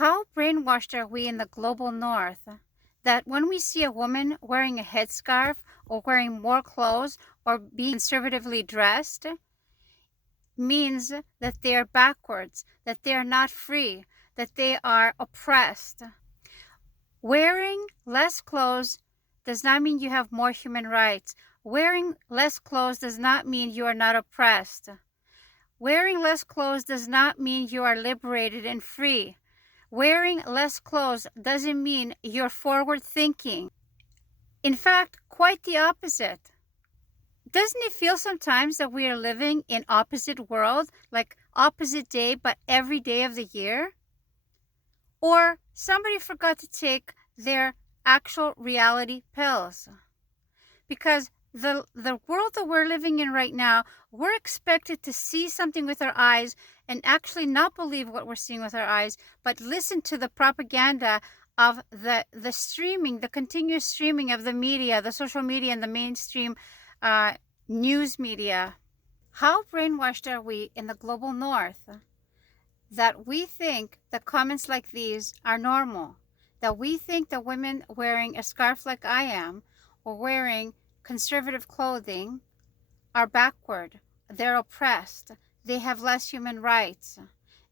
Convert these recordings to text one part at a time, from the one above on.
How brainwashed are we in the global north that when we see a woman wearing a headscarf or wearing more clothes or being conservatively dressed means that they are backwards, that they are not free, that they are oppressed. Wearing less clothes does not mean you have more human rights. Wearing less clothes does not mean you are not oppressed. Wearing less clothes does not mean you are liberated and free. Wearing less clothes doesn't mean you're forward thinking. In fact, quite the opposite. Doesn't it feel sometimes that we are living in opposite world, like opposite day, but every day of the year? Or somebody forgot to take their actual reality pills? Because the world that we're living in right now, we're expected to see something with our eyes and actually not believe what we're seeing with our eyes, but listen to the propaganda of the streaming, the continuous streaming of the media, the social media, and the mainstream news media. How brainwashed are we in the global north that we think that comments like these are normal, that we think that women wearing a scarf like I am or wearing conservative clothing are backward, they're oppressed, they have less human rights.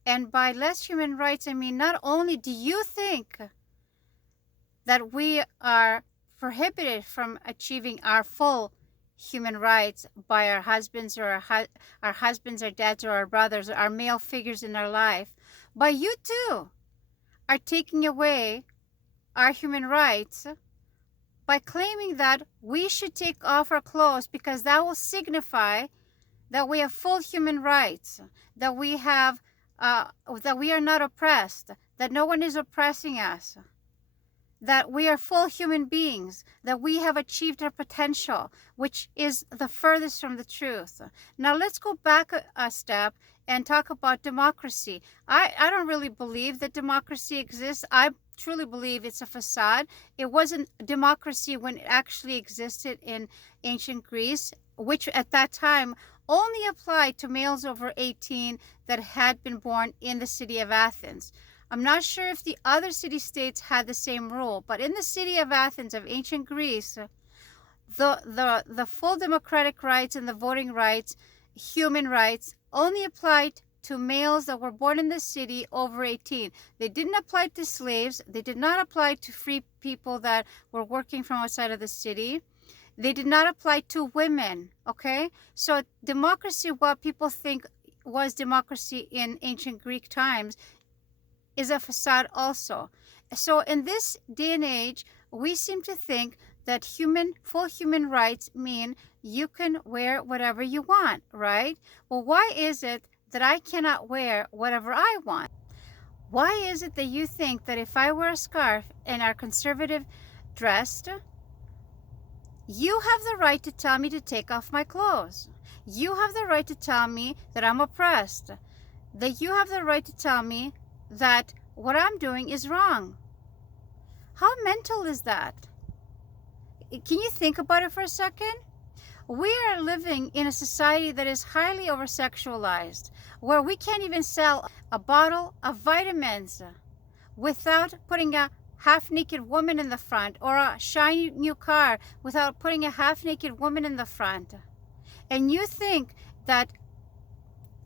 And by less human rights, I mean not only do you think that we are prohibited from achieving our full human rights by our husbands or our husbands, our dads, or our brothers, or our male figures in our life, but you too are taking away our human rights by claiming that we should take off our clothes because that will signify that we have full human rights, that we have, that we are not oppressed, that no one is oppressing us, that we are full human beings, that we have achieved our potential, which is the furthest from the truth. Now let's go back a step and talk about democracy. I don't really believe that democracy exists. I truly believe it's a facade. It wasn't democracy when it actually existed in ancient Greece, which at that time only applied to males over 18 that had been born in the city of Athens. I'm not sure if the other city-states had the same rule, but in the city of Athens of ancient Greece, the full democratic rights and the voting rights, human rights, only applied to males that were born in the city over 18. They didn't apply to slaves. They did not apply to free people that were working from outside of the city. They did not apply to women, okay? So democracy, what people think was democracy in ancient Greek times, is a facade also. So in this day and age, we seem to think that full human rights mean you can wear whatever you want, right? Well, why is it that I cannot wear whatever I want? Why is it that you think that if I wear a scarf and are conservative dressed, you have the right to tell me to take off my clothes? You have the right to tell me that I'm oppressed, that you have the right to tell me that what I'm doing is wrong. How mental is that? Can you think about it for a second? We are living in a society that is highly over-sexualized, where we can't even sell a bottle of vitamins without putting a half-naked woman in the front, or a shiny new car without putting a half-naked woman in the front. And you think that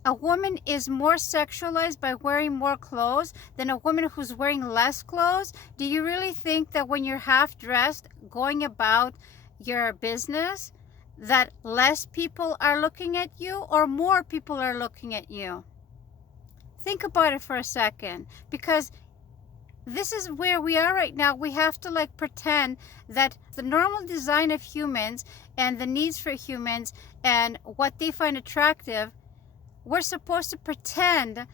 a woman is more sexualized by wearing more clothes than a woman who's wearing less clothes? Do you really think that when you're half dressed, going about your business, that less people are looking at you or more people are looking at you? Think about it for a second, because this is where we are right now. We have to pretend that the normal design of humans and the needs for humans and what they find attractive, we're supposed to pretend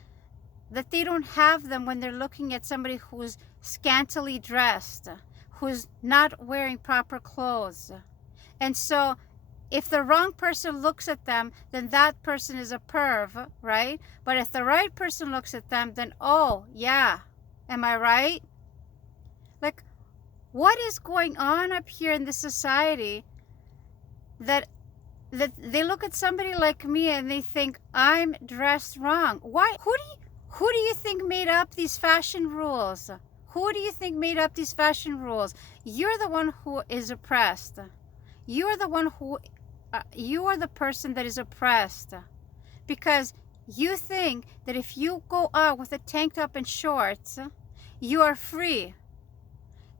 that they don't have them when they're looking at somebody who's scantily dressed, who's not wearing proper clothes. And so if the wrong person looks at them, then that person is a perv, right? But if the right person looks at them, then, oh, yeah, am I right? Like, what is going on up here in this society that they look at somebody like me and they think I'm dressed wrong? Why? Who do you think made up these fashion rules? Who do you think made up these fashion rules? You're the one who is oppressed. You're the one who, you are the person that is oppressed. Because you think that if you go out with a tank top and shorts, you are free.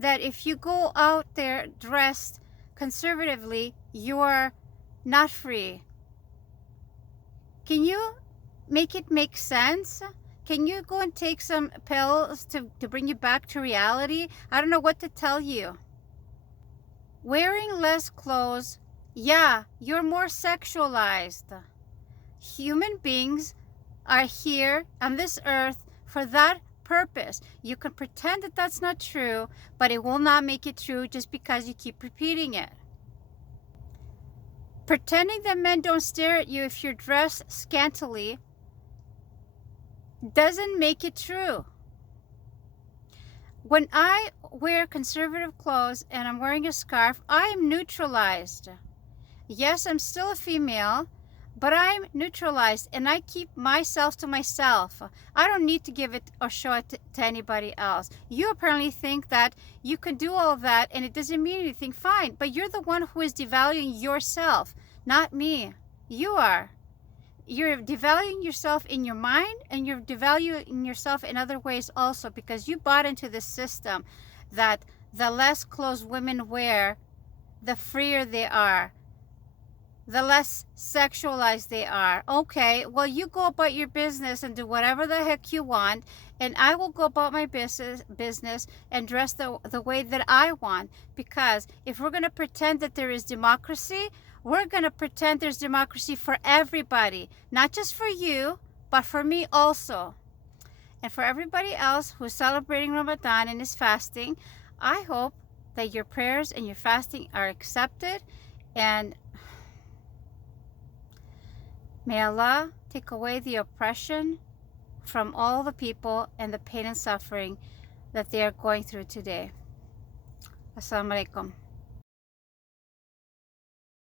That if you go out there dressed conservatively, you are not free. Can you make it make sense? Can you go and take some pills to bring you back to reality? I don't know what to tell you. Wearing less clothes, yeah, you're more sexualized. Human beings are here on this earth for that purpose. You can pretend that that's not true, but it will not make it true just because you keep repeating it. Pretending that men don't stare at you if you're dressed scantily doesn't make it true. When I wear conservative clothes and I'm wearing a scarf, I am neutralized. Yes, I'm still a female, but I'm neutralized and I keep myself to myself. I don't need to give it or show it to anybody else. You apparently think that you can do all that and it doesn't mean anything. Fine, but you're the one who is devaluing yourself, not me. You are. You're devaluing yourself in your mind and you're devaluing yourself in other ways also, because you bought into this system that the less clothes women wear, the freer they are, the less sexualized they are. Okay, well, you go about your business and do whatever the heck you want, and I will go about my business and dress the way that I want. Because if we're going to pretend that there is democracy, we're going to pretend there's democracy for everybody, not just for you, but for me also. And for everybody else who's celebrating Ramadan and is fasting, I hope that your prayers and your fasting are accepted, and may Allah take away the oppression from all the people and the pain and suffering that they are going through today. Assalamu alaikum.